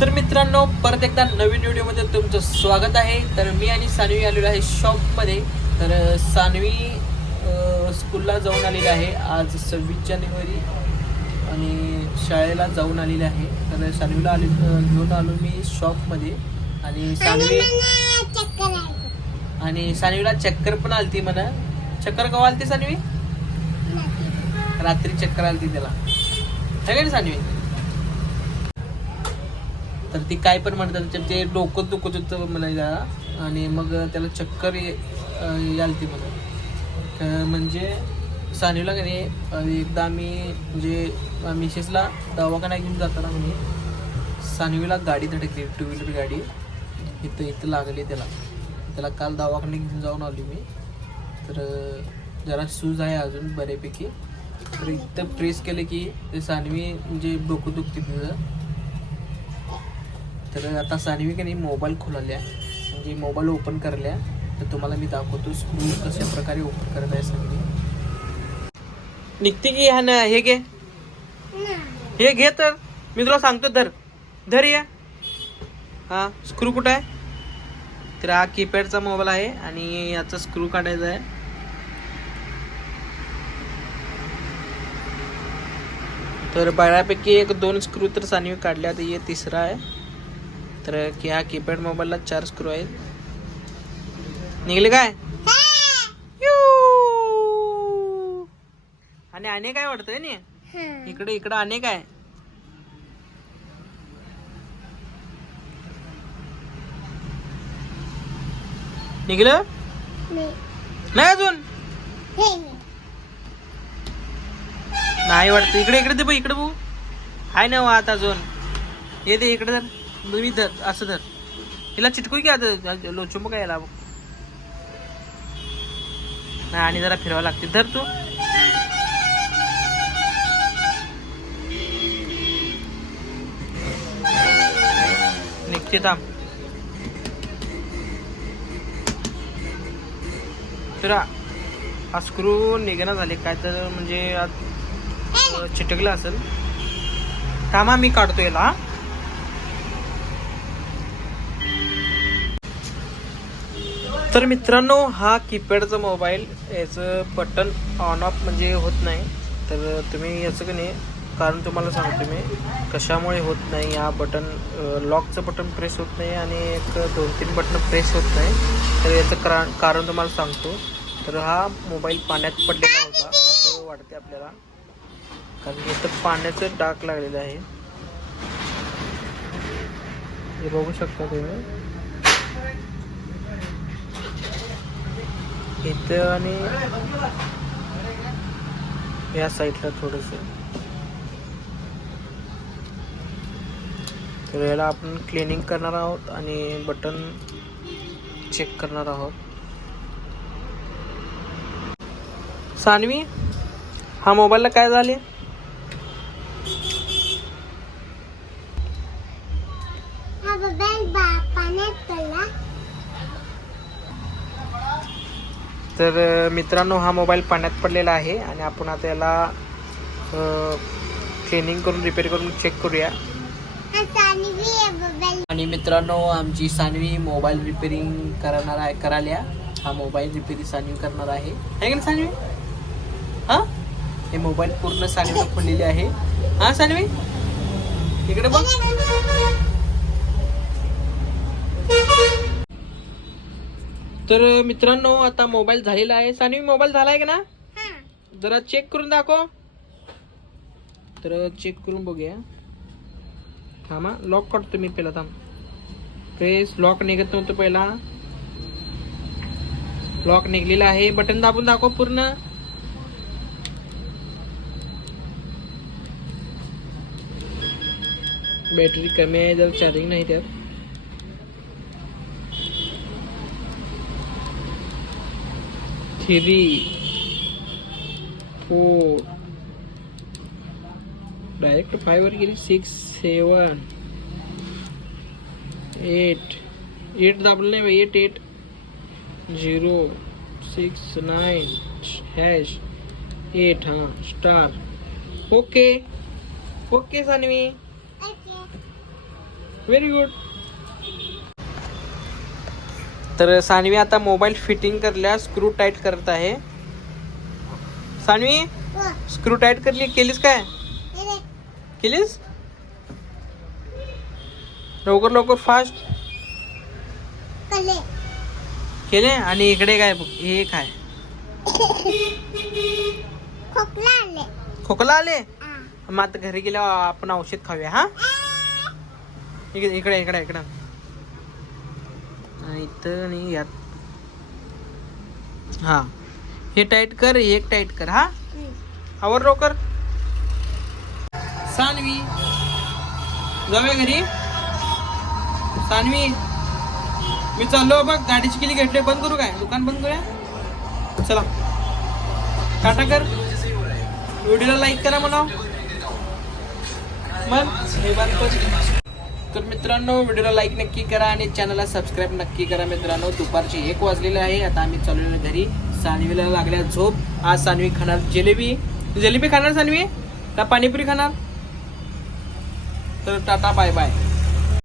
तर मित्रांनो, परत एकदा नवीन व्हिडिओमध्ये तुमचं स्वागत आहे. तर मी आणि सानवी आलेलो आहे शॉपमध्ये. तर सानवी स्कूलला जाऊन आलेली आहे आज 26 जानेवारी आणि शाळेला जाऊन आलेली आहे. तर सानवीला घेऊन आलो मी शॉपमध्ये आणि सानवीला चक्कर पण आलती म्हणा. चक्कर कवा आलती सानवी? रात्री चक्कर आलती त्याला, है का सानवी? तर ती काय पण म्हणतात ते डोकं दुखत होतं म्हणायला आणि मग त्याला चक्कर यालती मला. म्हणजे सानवीला का नाही एकदा आम्ही म्हणजे मिसेसला दवाखाना घेऊन जाताना म्हणजे सानवीला गाडी धडकली, 2 व्हीलर गाडी इथं लागली त्याला काल दवाखान्यात घेऊन जाऊन आली मी. तर जरा सूज आहे अजून बऱ्यापैकी. तर इथं प्रेस केलं की ते सानवी म्हणजे डोकं दुखते तिथं. तर आता सानवी का नाही मोबाईल खोलल्या म्हणजे मोबाईल ओपन करल्या. तर तुम्हाला मी दाखवतो स्क्रू कशा प्रकारे ओपन करत आहे सानवी. निघते की हा ना, हे घे तर मी तुला सांगतो. धर या. हा स्क्रू कुठं आहे? तर हा कीपॅडचा मोबाईल आहे आणि याचा स्क्रू काढायचा आहे. तर बऱ्यापैकी 1-2 स्क्रू तर सानवी काढल्या. तर हे तिसरा आहे. तर ह्या कीपॅड मोबाईलला 4 स्क्रू आहेत. निघले काय? आणि अनेक काय वाटतंय ना इकडे अनेक आहे. निघलं नाही अजून? नाही वाटत. इकडे दे बघ, इकडे बघू आहे ना आता अजून. हे दे इकडे धर. मी धर, असं धर. हिला चिटकू की आता लोचुंब काय याला बघ. नाही आणि जरा फिरवा लागते. धर तू. निघते थांब. तर हा स्क्रू निघणं झाले काय तर म्हणजे चिटकलं असेल. थांबा मी काढतो याला. तर मित्रांनो, हा कीपॅडचा मोबाईल याचं बटन ऑन ऑफ म्हणजे होत नाही. तर तुम्ही याचं की नाही कारण तुम्हाला सांगतो मी कशामुळे होत नाही. हा बटन लॉकचं बटन प्रेस होत नाही आणि 1-2-3 बटन प्रेस होत नाही. तर याचं कारण तुम्हाला सांगतो. तर हा मोबाईल पाण्यात पडलेला होता असं वाटते आपल्याला, कारण इथं पाण्याचं डाग लागलेलं आहे. हे बघू शकता तुम्ही इथं आणि या साईडला थोडंसं. तर याला आपण क्लिनिंग करणार आहोत आणि बटन चेक करणार आहोत. सानवी, हा मोबाईलला काय झाले? तर मित्रांनो, हा मोबाईल पाण्यात पडलेला आहे आणि आपण आता याला क्लिनिंग करून रिपेअर करून चेक करूया. आणि मित्रांनो, आमची सानवी मोबाईल रिपेअरिंग करायला हा मोबाईल रिपेअरिंग सानवी करणार आहे का ना सानवी? हा हे मोबाईल पूर्ण सानवीला खोललेली आहे. हा सानवी इकडे बघ. तर मित्रांनो, आता मोबाईल झालेला आहे. सानवी मोबाईल झालाय का ना? जरा चेक करून दाखव. तर चेक करून बघूया. थांबा, लॉक काढतो मी पहिला. थांब. प्रेस लॉक निघत नव्हतं पहिला. लॉक निघलेला आहे. बटन दाबून दाखव पूर्ण. बॅटरी कमी आहे, जर चार्जिंग नाही त्यात. थ्री 4 डायरेक्ट 5 वर गेली. 6 7 8 दाबलं नाही. 8 0 6 9 हॅश 8. हा star. Okay Sanvi. Very good. तर सानवी आता मोबाईल फिटिंग करल्या, स्क्रू टाईट करत आहे. सानवी स्क्रू टाईट केलीस काय? केलीस? लवकर लवकर फास्ट केले. आणि इकडे काय बघ, हे काय? खोकला आले. मग आता घरी गेल्यावर आपण औषध खाऊया. हा इकडे इकडे इकडे इकडं इथं आणि यात. हा हे टाईट कर, एक टाईट कर. हा आवर लवकर. सानवी जाऊया घरी. सानवी मी चाललो बघ, गाडीची किली घेतली. बंद करू काय? दुकान बंद करूया. चला टाटा कर. व्हिडिओला लाईक करा म्हणा. मग हे बंद कर. तर मित्रांनो व्हिडिओला लाईक नक्की करा आणि चॅनलला सबस्क्राईब नक्की करा. मित्रांनो दुपारचे 1 वाजलेले आहे. आता आम्ही चाललेलो घरी. सानवीला लागल्या झोप. आज सानवी खाणार जिलेबी. जिलेबी खाणार सानवी का पाणीपुरी खाणार? तर टाटा बाय बाय.